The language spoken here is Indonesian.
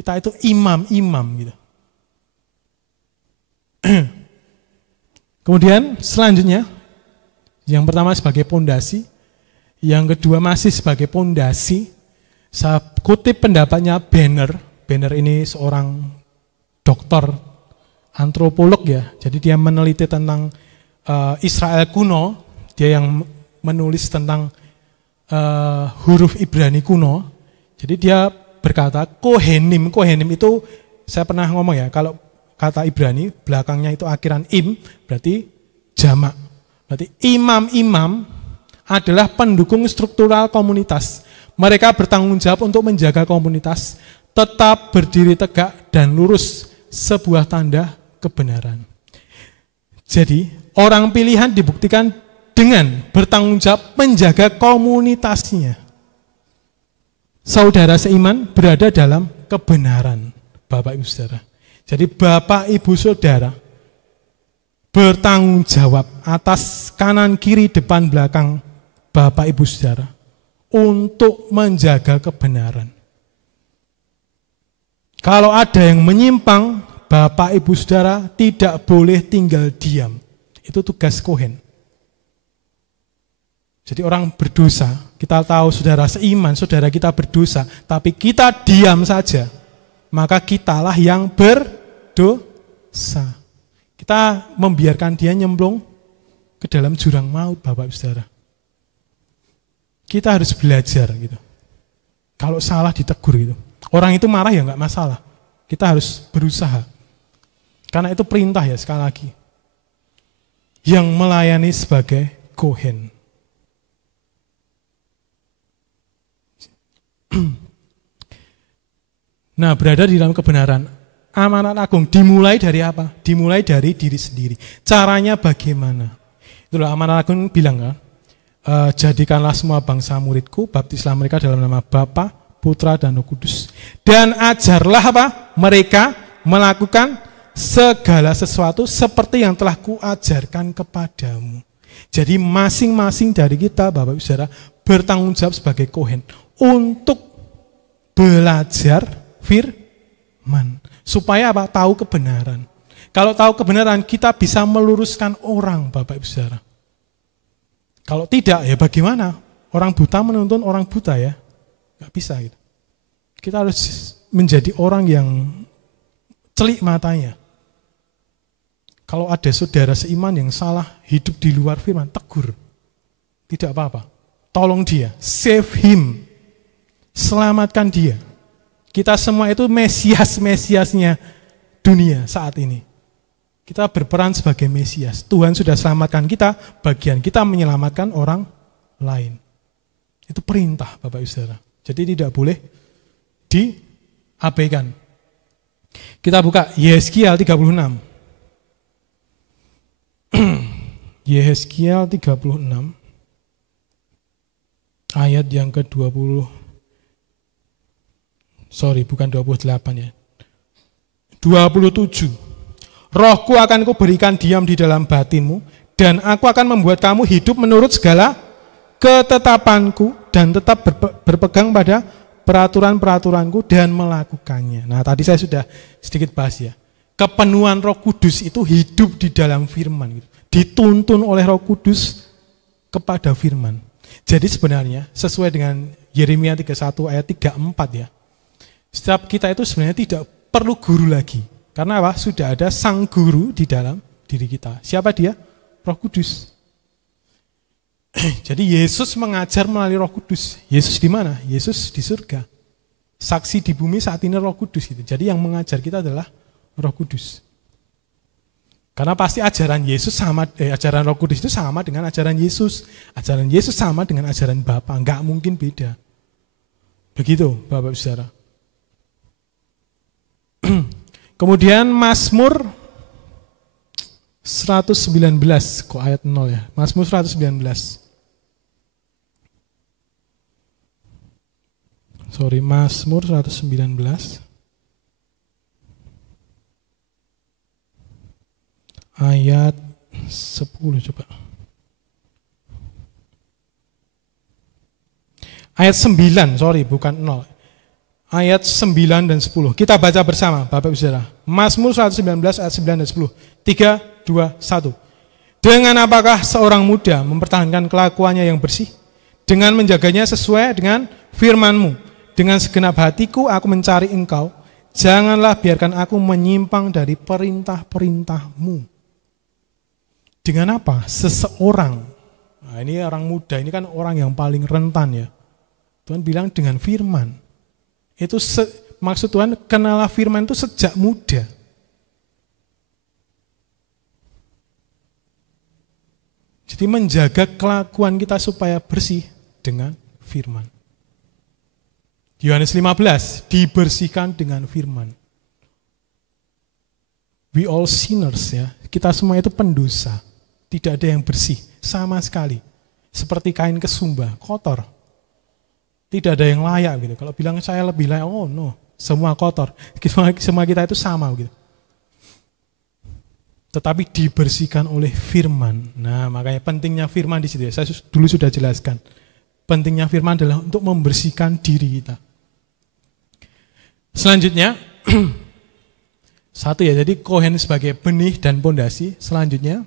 Kita itu imam-imam gitu. Kemudian selanjutnya, yang pertama sebagai pondasi, yang kedua masih sebagai pondasi. Saya kutip pendapatnya Banner. Banner ini seorang dokter antropolog ya. Jadi dia meneliti tentang Israel kuno. Dia yang menulis tentang huruf Ibrani kuno. Jadi dia berkata Kohenim itu saya pernah ngomong ya, kalau kata Ibrani belakangnya itu akhiran im, berarti jamak. Berarti imam-imam adalah pendukung struktural komunitas. Mereka bertanggung jawab untuk menjaga komunitas tetap berdiri tegak dan lurus, sebuah tanda kebenaran. Jadi orang pilihan dibuktikan dengan bertanggung jawab menjaga komunitasnya. Saudara seiman berada dalam kebenaran, Bapak Ibu Saudara. Jadi Bapak Ibu Saudara bertanggung jawab atas kanan, kiri, depan, belakang Bapak Ibu Saudara untuk menjaga kebenaran. Kalau ada yang menyimpang, Bapak Ibu Saudara tidak boleh tinggal diam. Itu tugas Kohen. Jadi orang berdosa, kita tahu saudara seiman, saudara kita berdosa, tapi kita diam saja, maka kitalah yang berdosa. Kita membiarkan dia nyemplung ke dalam jurang maut, Bapak Ibu Saudara. Kita harus belajar gitu. Kalau salah ditegur gitu. Orang itu marah ya enggak masalah. Kita harus berusaha. Karena itu perintah ya sekali lagi. Yang melayani sebagai Kohen. Nah, berada di dalam kebenaran. Amanat agung dimulai dari apa? Dimulai dari diri sendiri. Caranya bagaimana? Itulah amanat agung bilang kan, jadikanlah semua bangsa muridku, baptislah mereka dalam nama Bapa, Putra dan Roh Kudus. Dan ajarlah apa? Mereka melakukan segala sesuatu seperti yang telah kuajarkan kepadamu. Jadi masing-masing dari kita, Bapak Ibu Saudara, bertanggung jawab sebagai Kohen untuk belajar firman. Supaya apa? Tahu kebenaran. Kalau tahu kebenaran, kita bisa meluruskan orang, Bapak Ibu Saudara. Kalau tidak, ya bagaimana? Orang buta menuntun orang buta ya. Nggak bisa gitu. Kita harus menjadi orang yang celik matanya. Kalau ada saudara seiman yang salah, hidup di luar firman, tegur. Tidak apa-apa. Tolong dia, save him. Selamatkan dia. Kita semua itu Mesias-Mesiasnya dunia saat ini. Kita berperan sebagai Mesias. Tuhan sudah selamatkan kita, bagian kita menyelamatkan orang lain. Itu perintah, Bapak Ibu Saudara. Jadi tidak boleh diabaikan. Kita buka Yehezkiel 36. Yehezkiel 36 ayat yang ke-20. Sorry, bukan 28 ya. 27. Rohku akan kuberikan diam di dalam batinmu, dan aku akan membuat kamu hidup menurut segala ketetapanku, dan tetap berpegang pada peraturan-peraturanku dan melakukannya. Nah, tadi saya sudah sedikit bahas ya. Kepenuhan Roh Kudus itu hidup di dalam firman. Dituntun oleh Roh Kudus kepada firman. Jadi sebenarnya sesuai dengan Yeremia 31 ayat 34 ya. Setiap kita itu sebenarnya tidak perlu guru lagi. Karena apa? Sudah ada sang guru di dalam diri kita. Siapa dia? Roh Kudus. Jadi Yesus mengajar melalui Roh Kudus. Yesus di mana? Yesus di surga. Saksi di bumi saat ini Roh Kudus gitu. Jadi yang mengajar kita adalah Roh Kudus. Karena pasti ajaran Yesus ajaran Roh Kudus itu sama dengan ajaran Yesus. Ajaran Yesus sama dengan ajaran Bapa, enggak mungkin beda. Begitu, Bapak Saudara. Kemudian Mazmur 119, kok ayat 0 ya? Mazmur 119. Mazmur 119. Ayat 10 coba. Ayat 9, bukan 0. ayat 9 dan 10. Kita baca bersama, Bapak Ibu Saudara. Mazmur 119 ayat 9 dan 10. 3, 2, 1. Dengan apakah seorang muda mempertahankan kelakuannya yang bersih? Dengan menjaganya sesuai dengan firman-Mu. Dengan segenap hatiku aku mencari Engkau. Janganlah biarkan aku menyimpang dari perintah-perintah-Mu. Dengan apa? Seseorang. Nah, ini orang muda, ini kan orang yang paling rentan ya. Tuhan bilang dengan firman. Itu maksud Tuhan, kenalah firman itu sejak muda. Jadi menjaga kelakuan kita supaya bersih dengan firman. Yohanes 15, dibersihkan dengan firman. We all sinners ya, kita semua itu pendosa. Tidak ada yang bersih, sama sekali. Seperti kain kesumba, kotor. Tidak ada yang layak gitu. Kalau bilang saya lebih layak, oh no, semua kotor. Semua kita itu sama gitu. Tetapi dibersihkan oleh firman. Nah, makanya pentingnya firman di situ ya. Saya dulu sudah jelaskan. Pentingnya firman adalah untuk membersihkan diri kita. Selanjutnya, satu ya, jadi kohen sebagai benih dan pondasi. Selanjutnya,